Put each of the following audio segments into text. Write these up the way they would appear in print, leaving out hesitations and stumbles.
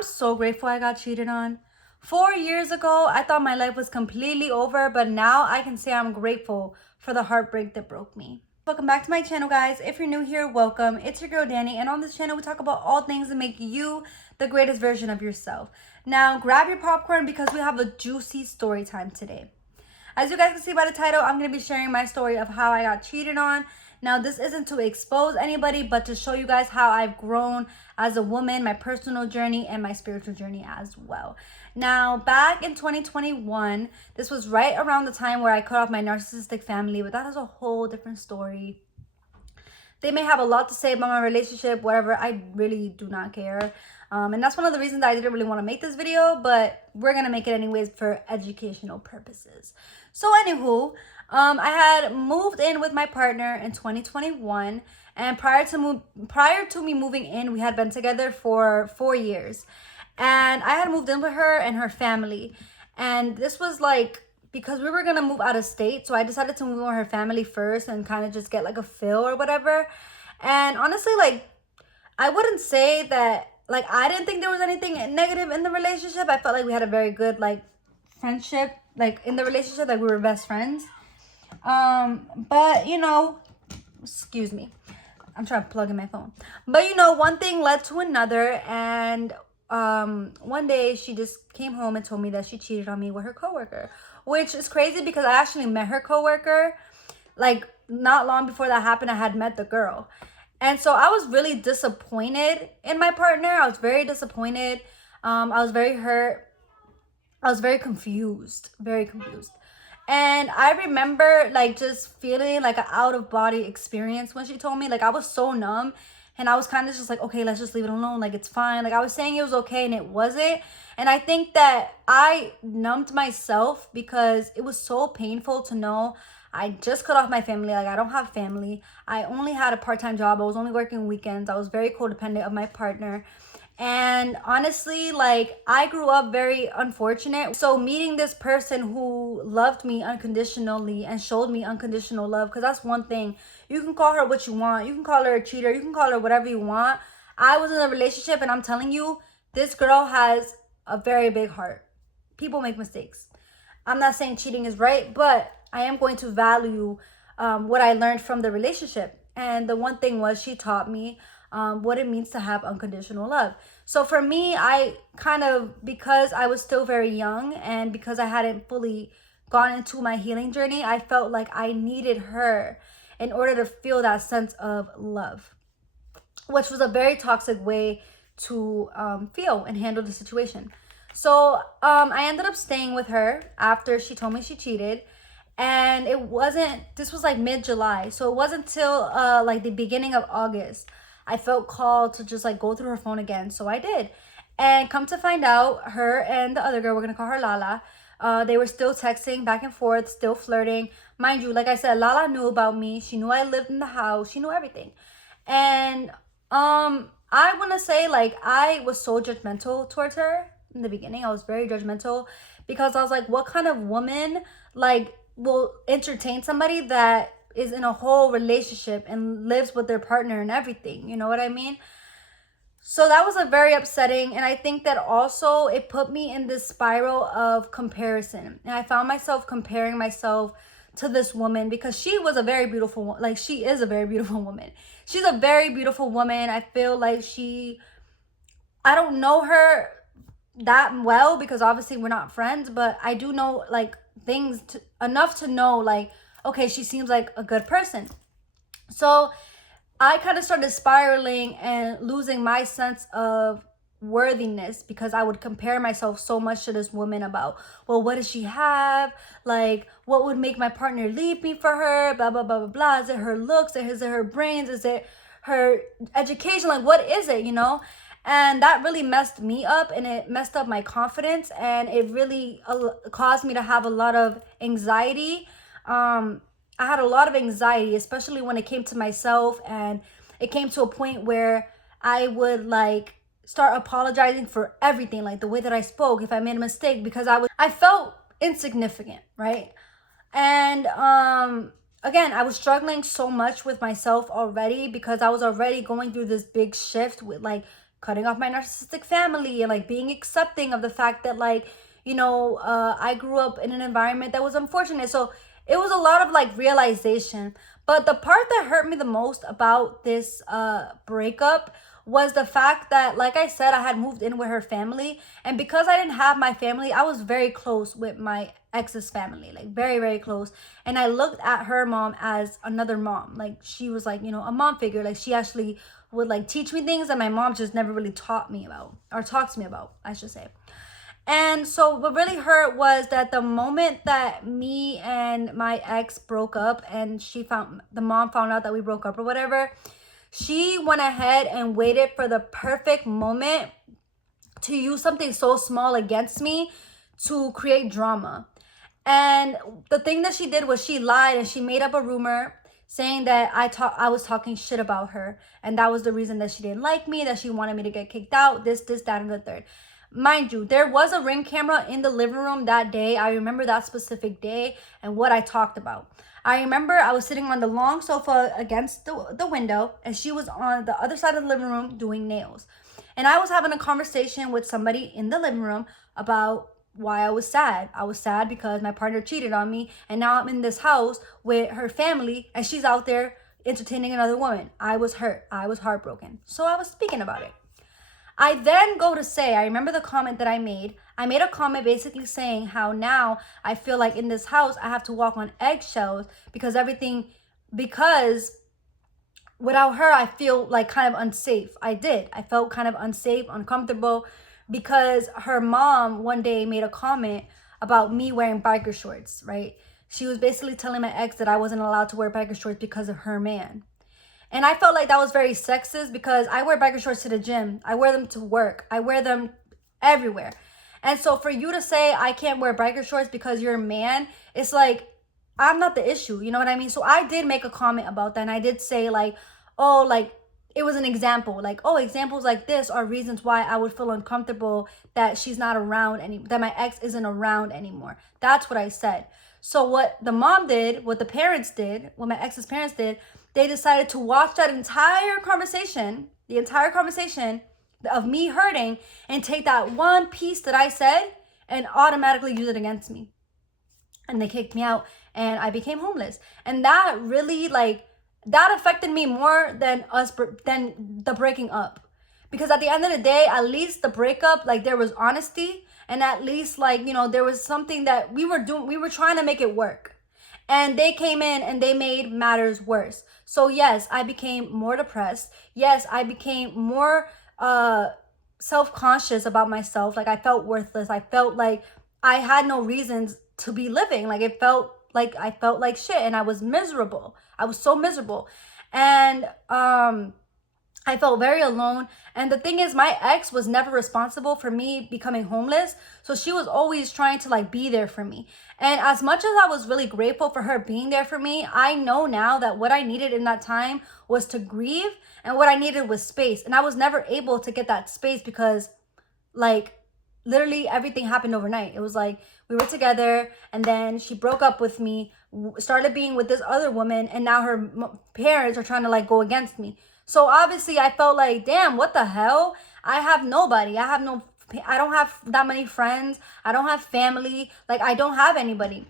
I'm so grateful I got cheated on. 4 years ago, I thought my life was completely over, but now I can say I'm grateful for the heartbreak that broke me. Welcome back to my channel, guys. If you're new here, welcome. It's your girl, Danny, and on this channel, we talk about all things that make you the greatest version of yourself. Now, grab your popcorn because we have a juicy story time today. As you guys can see by the title, I'm going to be sharing my story of how I got cheated on. Now, this isn't to expose anybody, but to show you guys how I've grown as a woman, my personal journey, and my spiritual journey as well. Now, back in 2021, this was right around the time where I cut off my narcissistic family, but that is a whole different story. They may have a lot to say about my relationship, whatever. I really do not care. And that's one of the reasons that I didn't really want to make this video, but we're going to make it anyways for educational purposes. So anywho, I had moved in with my partner in 2021. And prior to me moving in, we had been together for 4 years. And I had moved in with her and her family. And this was like, because we were going to move out of state. So I decided to move in with her family first and kind of just get like a feel or whatever. And honestly, like, I wouldn't say that, like, I didn't think there was anything negative in the relationship. I felt like we had a very good, like, friendship, like, in the relationship, like, we were best friends. But, you know, excuse me. I'm trying to plug in my phone. But, you know, one thing led to another. And one day she just came home and told me that she cheated on me with her coworker. Which is crazy because I actually met her coworker. Like, not long before that happened, I had met the girl. And so I was really disappointed in my partner. I was very disappointed. I was very hurt. I was very confused. Very confused. And I remember, like, just feeling like an out-of-body experience when she told me. Like, I was so numb. And I was kind of just like, okay, let's just leave it alone. Like, it's fine. Like, I was saying it was okay and it wasn't. And I think that I numbed myself because it was so painful to know I just cut off my family. Like, I don't have family. I only had a part-time job. I was only working weekends. I was very codependent of my partner. And honestly, like, I grew up very unfortunate. So meeting this person who loved me unconditionally and showed me unconditional love, because that's one thing. You can call her what you want. You can call her a cheater. You can call her whatever you want. I was in a relationship and I'm telling you, this girl has a very big heart. People make mistakes. I'm not saying cheating is right, but I am going to value what I learned from the relationship. And the one thing was she taught me what it means to have unconditional love. So for me, I kind of, because I was still very young and because I hadn't fully gone into my healing journey, I felt like I needed her in order to feel that sense of love, which was a very toxic way to feel and handle the situation. So I ended up staying with her after she told me she cheated. And it wasn't, this was like mid-July. So it wasn't till like the beginning of August I felt called to just like go through her phone again. So I did. And come to find out, her and the other girl, we're going to call her Lala, they were still texting back and forth, still flirting. Mind you, like I said, Lala knew about me. She knew I lived in the house. She knew everything. And I want to say, like, I was so judgmental towards her in the beginning. I was very judgmental because I was like, what kind of woman, like, will entertain somebody that is in a whole relationship and lives with their partner and everything? You know what I mean? So that was a very upsetting. And I think that also it put me in this spiral of comparison. And I found myself comparing myself to this woman because she was a very beautiful, like, she is a very beautiful woman. She's a very beautiful woman. I feel like I don't know her that well because obviously we're not friends, but I do know, like, things enough to know, like, okay, she seems like a good person. So I kind of started spiraling and losing my sense of worthiness because I would compare myself so much to this woman about, well, what does she have? Like, what would make my partner leave me for her? Blah, blah, blah, blah, blah. Is it her looks? Is it her brains? Is it her education? Like, what is it, you know? And that really messed me up and it messed up my confidence and it really caused me to have a lot of anxiety. I had a lot of anxiety, especially when it came to myself, and it came to a point where I would, like, start apologizing for everything, like the way that I spoke, if I made a mistake, because I felt insignificant, right? And again, I was struggling so much with myself already because I was already going through this big shift with, like, cutting off my narcissistic family and like being accepting of the fact that like, I grew up in an environment that was unfortunate. So it was a lot of like realization. But the part that hurt me the most about this breakup was the fact that, like I said, I had moved in with her family. And because I didn't have my family, I was very close with my ex's family, like very, very close. And I looked at her mom as another mom. Like she was like, a mom figure. Like she actually would like teach me things that my mom just never really taught me about, or talked to me about, I should say. And so what really hurt was that the moment that me and my ex broke up and the mom found out that we broke up or whatever, she went ahead and waited for the perfect moment to use something so small against me to create drama. And the thing that she did was she lied and she made up a rumor saying that I was talking shit about her. And that was the reason that she didn't like me, that she wanted me to get kicked out, this, that, and the third. Mind you, there was a Ring camera in the living room that day. I remember that specific day and what I talked about. I remember I was sitting on the long sofa against the window, and she was on the other side of the living room doing nails. And I was having a conversation with somebody in the living room about why I was sad. I was sad because my partner cheated on me, and now I'm in this house with her family, and she's out there entertaining another woman. I was hurt. I was heartbroken. So I was speaking about it. I then go to say, I remember the comment that I made. I made a comment basically saying how now I feel like in this house I have to walk on eggshells because without her I feel like kind of unsafe. I felt kind of unsafe, uncomfortable, because her mom one day made a comment about me wearing biker shorts, right? She was basically telling my ex that I wasn't allowed to wear biker shorts because of her man. And I felt like that was very sexist because I wear biker shorts to the gym. I wear them to work. I wear them everywhere. And so for you to say I can't wear biker shorts because you're a man, it's like, I'm not the issue. You know what I mean? So I did make a comment about that. And I did say like, oh, like it was an example. Like, oh, examples like this are reasons why I would feel uncomfortable that she's not around anymore, that my ex isn't around anymore. That's what I said. So what the mom did, what my ex's parents did, they decided to watch that entire conversation, the entire conversation of me hurting, and take that one piece that I said and automatically use it against me. And they kicked me out and I became homeless. And that really that affected me more than the breaking up. Because at the end of the day, at least the breakup, like there was honesty, and at least there was something that we were trying to make it work. And they came in and they made matters worse. So yes, I became more depressed. Yes, I became more self-conscious about myself. Like I felt worthless. I felt like I had no reasons to be living. Like it felt like I felt like shit and I was miserable. I was so miserable. And I felt very alone. And the thing is, my ex was never responsible for me becoming homeless. So she was always trying to be there for me. And as much as I was really grateful for her being there for me, I know now that what I needed in that time was to grieve, and what I needed was space. And I was never able to get that space because literally everything happened overnight. It was like we were together and then she broke up with me, started being with this other woman, and now her parents are trying to go against me. So obviously I felt like, damn, what the hell? I have nobody. I don't have that many friends. I don't have family. I don't have anybody.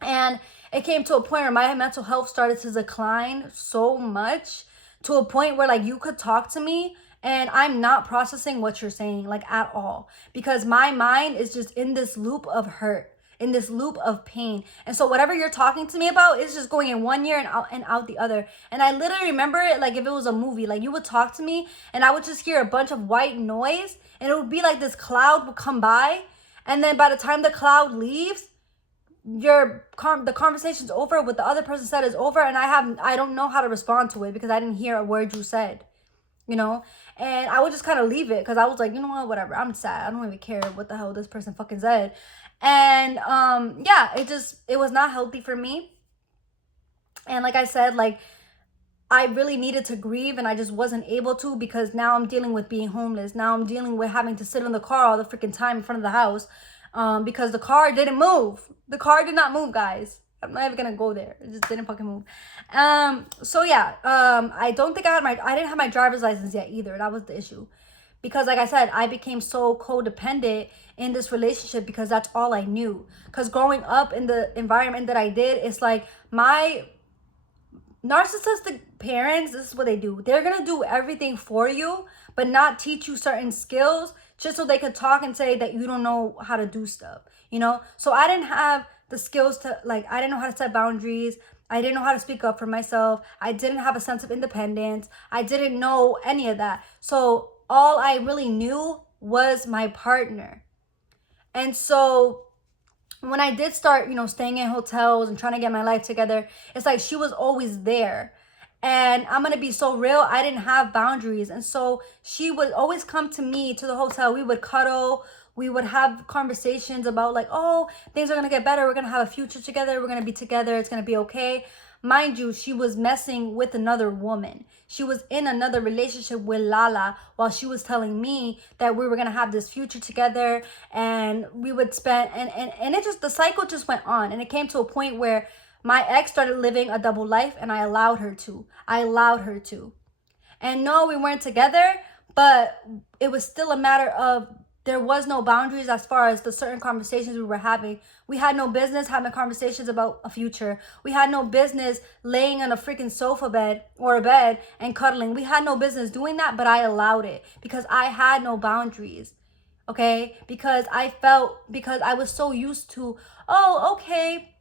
And it came to a point where my mental health started to decline so much, to a point where you could talk to me and I'm not processing what you're saying at all, because my mind is just in this loop of hurt, in this loop of pain. And so whatever you're talking to me about is just going in one ear and out the other. And I literally remember it like if it was a movie. You would talk to me and I would just hear a bunch of white noise, and it would be like this cloud would come by, and then by the time the cloud leaves, the conversation's over, what the other person said is over, and I don't know how to respond to it because I didn't hear a word you said, and I would just kind of leave it because I was like, you know what, whatever, I'm sad, I don't even care what the hell this person fucking said. And yeah, it was not healthy for me. And like I said, I really needed to grieve, and I just wasn't able to, because now I'm dealing with being homeless. Now I'm dealing with having to sit in the car all the freaking time in front of the house, because the car didn't move. The car did not move, guys. I'm not even gonna go there. It just didn't fucking move. So yeah, I didn't have my driver's license yet either. That was the issue. because like I said, I became so codependent in this relationship because that's all I knew. Because growing up in the environment that I did, it's like my narcissistic parents, this is what they do. They're gonna do everything for you, but not teach you certain skills just so they could talk and say that you don't know how to do stuff, you know? So I didn't have the skills to, like, I didn't know how to set boundaries. I didn't know how to speak up for myself. I didn't have a sense of independence. I didn't know any of that. So all I really knew was my partner. And so when I did start, staying in hotels and trying to get my life together, it's like she was always there. And I'm going to be so real, I didn't have boundaries. And so she would always come to me to the hotel. We would cuddle. We would have conversations about like, oh, things are going to get better. We're going to have a future together. We're going to be together. It's going to be okay. Mind you, she was messing with another woman. She was in another relationship with Lala while she was telling me that we were going to have this future together and we would spend, and it just, the cycle just went on. And it came to a point where my ex started living a double life and I allowed her to. And no, we weren't together, but it was still a matter of there was no boundaries as far as the certain conversations we were having. We had no business having conversations about a future. We had no business laying on a freaking sofa bed or a bed and cuddling. We had no business doing that, but I allowed it because I had no boundaries. Okay? Because I was so used to, oh, okay,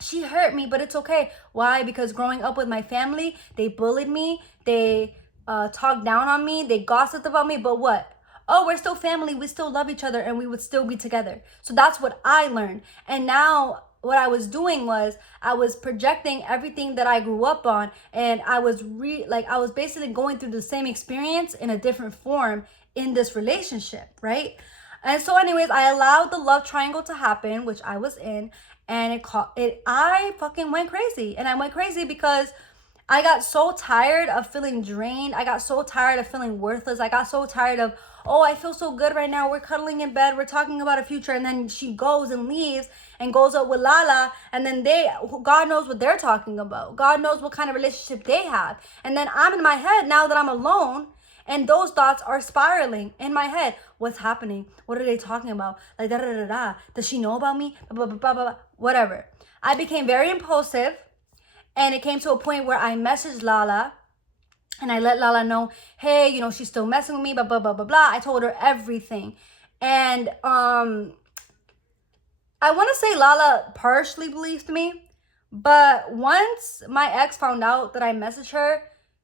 she hurt me, but it's okay. Why? Because growing up with my family, they bullied me. They talked down on me. They gossiped about me. But what? Oh, we're still family. We still love each other and we would still be together. So that's what I learned. And now what I was doing was I was projecting everything that I grew up on. And I was I was basically going through the same experience in a different form in this relationship, right? And so anyways, I allowed the love triangle to happen, which I was in, and I fucking went crazy. And I went crazy because I got so tired of feeling drained. I got so tired of feeling worthless. I got so tired of, oh, I feel so good right now. We're cuddling in bed. We're talking about a future. And then she goes and leaves and goes up with Lala. And then God knows what they're talking about. God knows what kind of relationship they have. And then I'm in my head now that I'm alone. And those thoughts are spiraling in my head. What's happening? What are they talking about? Like, da da da da. Does she know about me? Blah, blah, blah, blah, blah. Whatever. I became very impulsive. And it came to a point where I messaged Lala. And I let Lala know, hey, she's still messing with me, blah, blah, blah, blah, blah. I told her everything. And I want to say Lala partially believed me. But once my ex found out that I messaged her,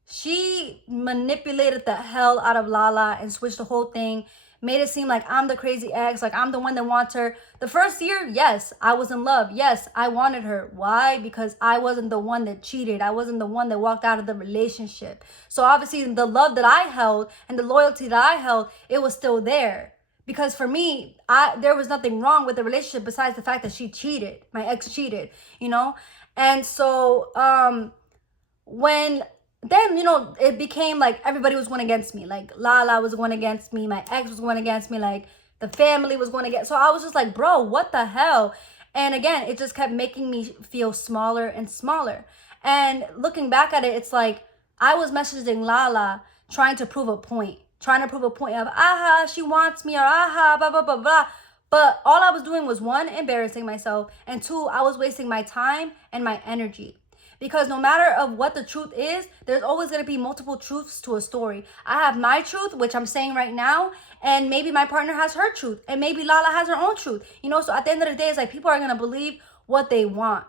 she manipulated the hell out of Lala and switched the whole thing. Made it seem like I'm the crazy ex, like I'm the one that wants her. The first year, yes, I was in love. Yes, I wanted her. Why? Because I wasn't the one that cheated. I wasn't the one that walked out of the relationship. So obviously the love that I held and the loyalty that I held, it was still there. Because for me, there was nothing wrong with the relationship besides the fact that she cheated. My ex cheated, And so when then it became like everybody was going against me. Like Lala was going against me, my ex was going against me, like the family was going against. So I was just like, bro, what the hell? And again, it just kept making me feel smaller and smaller. And looking back at it, it's like I was messaging Lala trying to prove a point of aha, she wants me, or aha, blah blah blah blah. But all I was doing was, one, embarrassing myself, and two, I was wasting my time and my energy. Because no matter of what the truth is, there's always going to be multiple truths to a story. I have my truth, which I'm saying right now, and maybe my partner has her truth, and maybe Lala has her own truth. So at the end of the day, it's like people are going to believe what they want.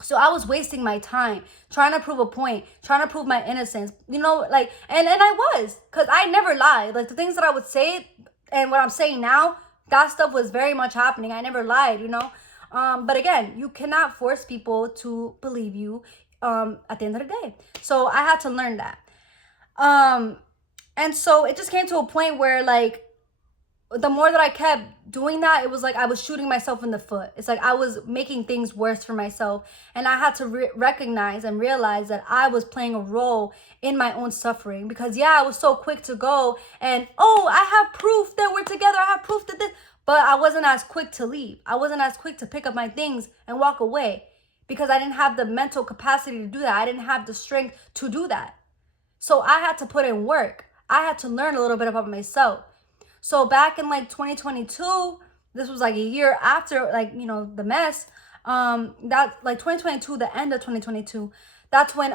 So I was wasting my time trying to prove a point, trying to prove my innocence, and I was, because I never lied. Like the things that I would say and what I'm saying now, that stuff was very much happening. I never lied, But again, you cannot force people to believe you at the end of the day. So I had to learn that. And so it just came to a point where like the more that I kept doing that, it was like I was shooting myself in the foot. It's like I was making things worse for myself. And I had to recognize and realize that I was playing a role in my own suffering. Because I was so quick to go and, oh, I have proof that we're together. I have proof that this. But I wasn't as quick to leave. I wasn't as quick to pick up my things and walk away because I didn't have the mental capacity to do that. I didn't have the strength to do that. So I had to put in work. I had to learn a little bit about myself. So back in like 2022, this was like a year after, like, you know, the mess, that like 2022, the end of 2022, that's when,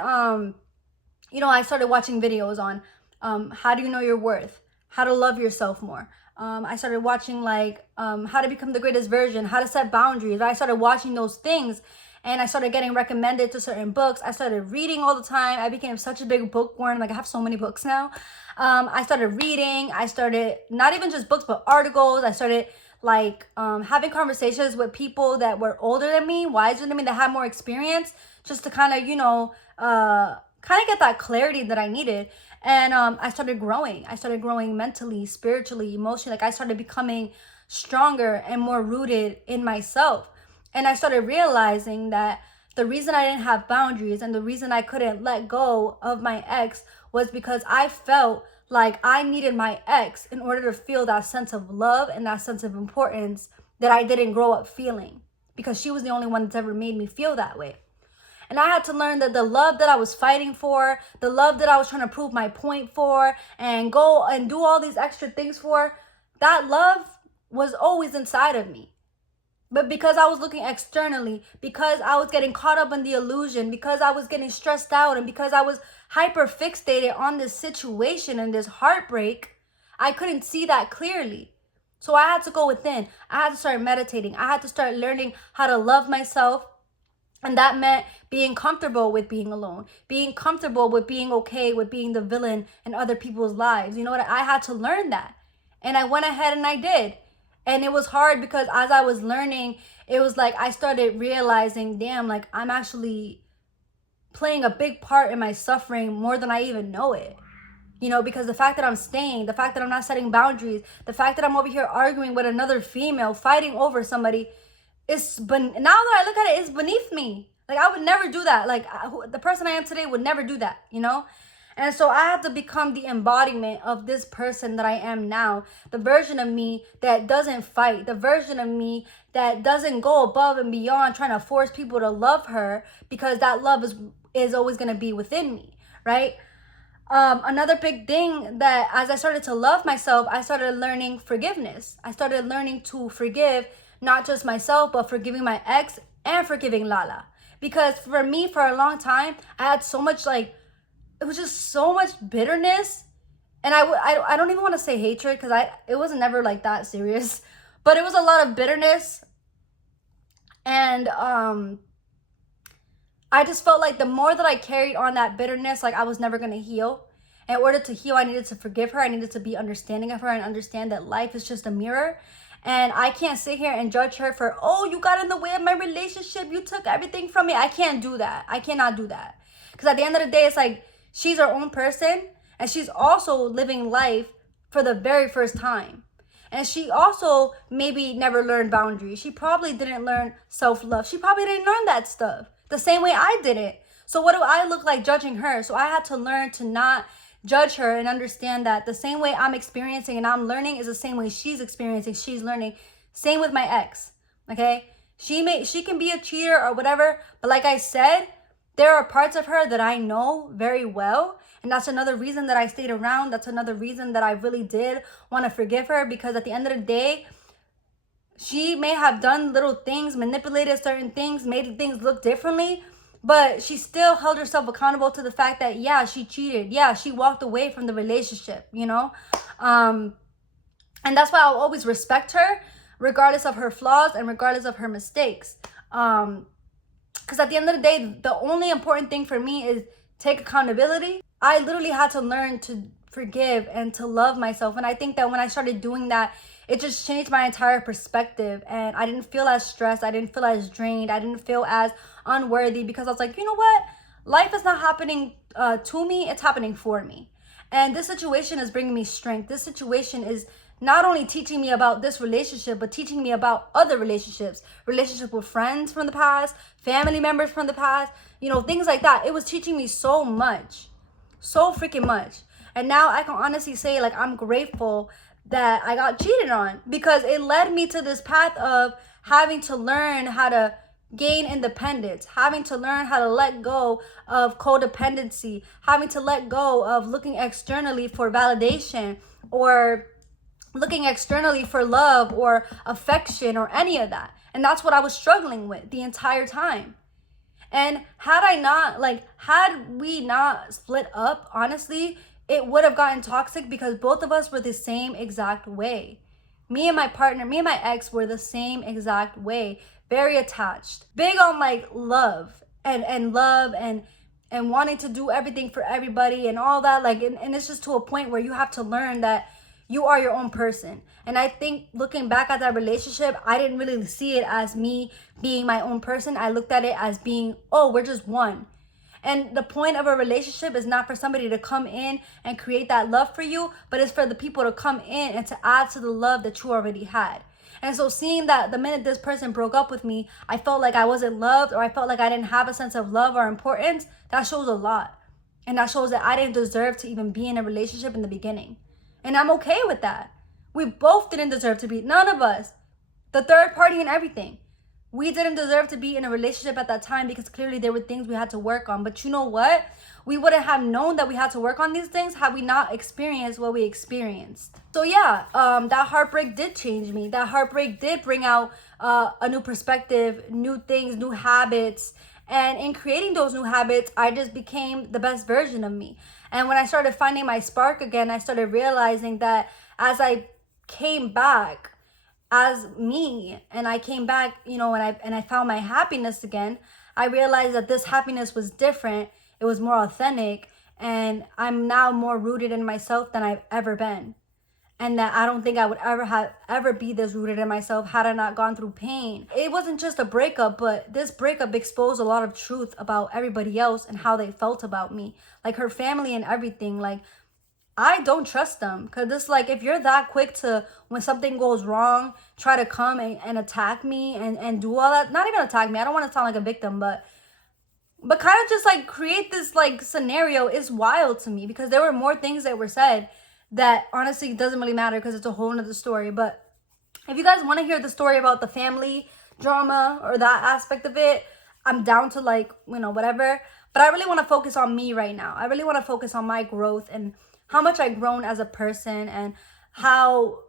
you know, I started watching videos on how do you know your worth, how to love yourself more. I started watching like how to become the greatest version, how to set boundaries. I started watching those things, and I started getting recommended to certain books. I started reading all the time. I became such a big bookworm. Like, I have so many books now. I started reading. I started not even just books, but articles. I started like having conversations with people that were older than me, wiser than me, that had more experience, just to kind of, you know, kind of get that clarity that I needed. And I started growing. I started growing mentally, spiritually, emotionally. Like, I started becoming stronger and more rooted in myself. And I started realizing that the reason I didn't have boundaries and the reason I couldn't let go of my ex was because I felt like I needed my ex in order to feel that sense of love and that sense of importance that I didn't grow up feeling, because she was the only one that's ever made me feel that way. And I had to learn that the love that I was fighting for, the love that I was trying to prove my point for, and go and do all these extra things for, that love was always inside of me. But because I was looking externally, because I was getting caught up in the illusion, because I was getting stressed out, and because I was hyper fixated on this situation and this heartbreak, I couldn't see that clearly. So I had to go within. I had to start meditating. I had to start learning how to love myself. And that meant being comfortable with being alone, being comfortable with being okay with being the villain in other people's lives. You know what? I had to learn that. And I went ahead and I did. And it was hard because as I was learning, it was like I started realizing, damn, like I'm actually playing a big part in my suffering more than I even know it. You know, because the fact that I'm staying, the fact that I'm not setting boundaries, the fact that I'm over here arguing with another female, fighting over somebody, now that I look at it, it's beneath me. Like, I would never do that. Like, the person I am today would never do that, you know? And so I had to become the embodiment of this person that I am now, the version of me that doesn't fight, the version of me that doesn't go above and beyond trying to force people to love her, because that love is always going to be within me, right? Another big thing, that as I started to love myself, I started learning forgiveness. I started learning to forgive not just myself, but forgiving my ex and forgiving Lala. Because for me, for a long time, I had so much, like, it was just so much bitterness. And I don't even want to say hatred, because it wasn't never like that serious. But it was a lot of bitterness. And I just felt like the more that I carried on that bitterness, like I was never going to heal. In order to heal, I needed to forgive her. I needed to be understanding of her and understand that life is just a mirror. And I can't sit here and judge her for, oh, you got in the way of my relationship, you took everything from me. I can't do that. I cannot do that. Because at the end of the day, it's like, she's her own person, and she's also living life for the very first time. And she also maybe never learned boundaries. She probably didn't learn self-love. She probably didn't learn that stuff the same way I didn't. So what do I look like judging her? So I had to learn to not judge her and understand that the same way I'm experiencing and I'm learning is the same way she's experiencing, she's learning. Same with my ex, okay? She can be a cheater or whatever, but like I said, there are parts of her that I know very well, and that's another reason that I stayed around. That's another reason that I really did want to forgive her, because at the end of the day, she may have done little things, manipulated certain things, made things look differently, but she still held herself accountable to the fact that, yeah, she cheated. Yeah, she walked away from the relationship, you know? And that's why I'll always respect her, regardless of her flaws and regardless of her mistakes. Because at the end of the day, the only important thing for me is take accountability. I literally had to learn to forgive and to love myself. And I think that when I started doing that, it just changed my entire perspective. And I didn't feel as stressed. I didn't feel as drained. I didn't feel as unworthy, because I was like, you know what? Life is not happening to me. It's happening for me. And this situation is bringing me strength. This situation is not only teaching me about this relationship, but teaching me about other relationships, relationship with friends from the past, family members from the past, you know, things like that. It was teaching me so much, so freaking much. And now I can honestly say, like, I'm grateful that I got cheated on, because it led me to this path of having to learn how to gain independence, having to learn how to let go of codependency, having to let go of looking externally for validation or looking externally for love or affection or any of that. And that's what I was struggling with the entire time. And had we not split up, honestly, it would have gotten toxic because both of us were the same exact way. Me and my partner, me and my ex were the same exact way. Very attached. Big on like love and love and wanting to do everything for everybody and all that. Like, and it's just to a point where you have to learn that you are your own person. And I think looking back at that relationship, I didn't really see it as me being my own person. I looked at it as being, oh, we're just one. And the point of a relationship is not for somebody to come in and create that love for you, but it's for the people to come in and to add to the love that you already had. And so seeing that the minute this person broke up with me, I felt like I wasn't loved, or I felt like I didn't have a sense of love or importance, that shows a lot. And that shows that I didn't deserve to even be in a relationship in the beginning. And I'm okay with that. We both didn't deserve to be, none of us, the third party and everything. We didn't deserve to be in a relationship at that time because clearly there were things we had to work on. But you know what? We wouldn't have known that we had to work on these things had we not experienced what we experienced. So yeah, that heartbreak did change me. That heartbreak did bring out a new perspective, new things, new habits. And in creating those new habits, I just became the best version of me. And when I started finding my spark again, I started realizing that as I came back as me and I came back, and I found my happiness again, I realized that this happiness was different. It was more authentic, and I'm now more rooted in myself than I've ever been. And that I don't think I would ever be this rooted in myself had I not gone through pain. It wasn't just a breakup, but this breakup exposed a lot of truth about everybody else and how they felt about me. Like her family and everything. Like, I don't trust them. Because it's like, if you're that quick to, when something goes wrong, try to come and attack me and do all that. Not even attack me. I don't want to sound like a victim, but kind of just like create this like scenario is wild to me. Because there were more things that were said that honestly doesn't really matter because it's a whole nother story. But if you guys want to hear the story about the family drama or that aspect of it, I'm down to whatever. But I really want to focus on me right now. I really want to focus on my growth and how much I've grown as a person, and how,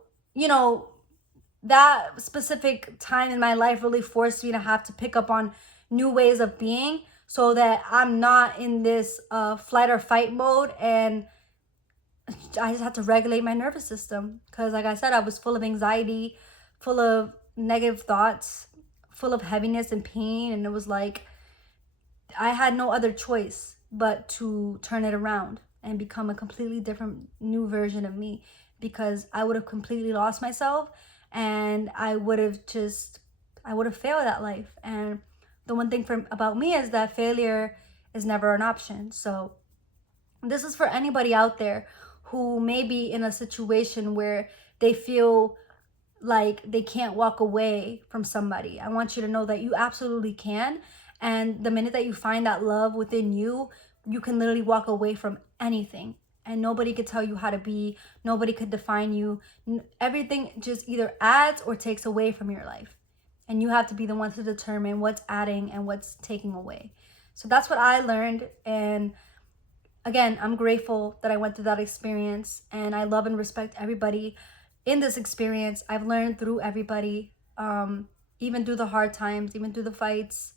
that specific time in my life really forced me to have to pick up on new ways of being so that I'm not in this flight or fight mode. And I just had to regulate my nervous system because, like I said, I was full of anxiety, full of negative thoughts, full of heaviness and pain. And it was like I had no other choice but to turn it around and become a completely different new version of me, because I would have completely lost myself and I would have failed at life. And the one thing about me is that failure is never an option. So this is for anybody out there who may be in a situation where they feel like they can't walk away from somebody. I want you to know that you absolutely can. And the minute that you find that love within you, you can literally walk away from anything. And nobody could tell you how to be. Nobody could define you. Everything just either adds or takes away from your life. And you have to be the one to determine what's adding and what's taking away. So that's what I learned. And again, I'm grateful that I went through that experience, and I love and respect everybody in this experience. I've learned through everybody, even through the hard times, even through the fights.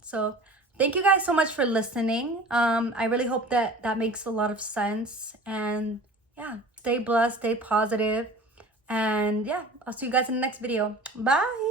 So thank you guys so much for listening. I really hope that makes a lot of sense. And yeah, stay blessed, stay positive. And yeah, I'll see you guys in the next video. Bye.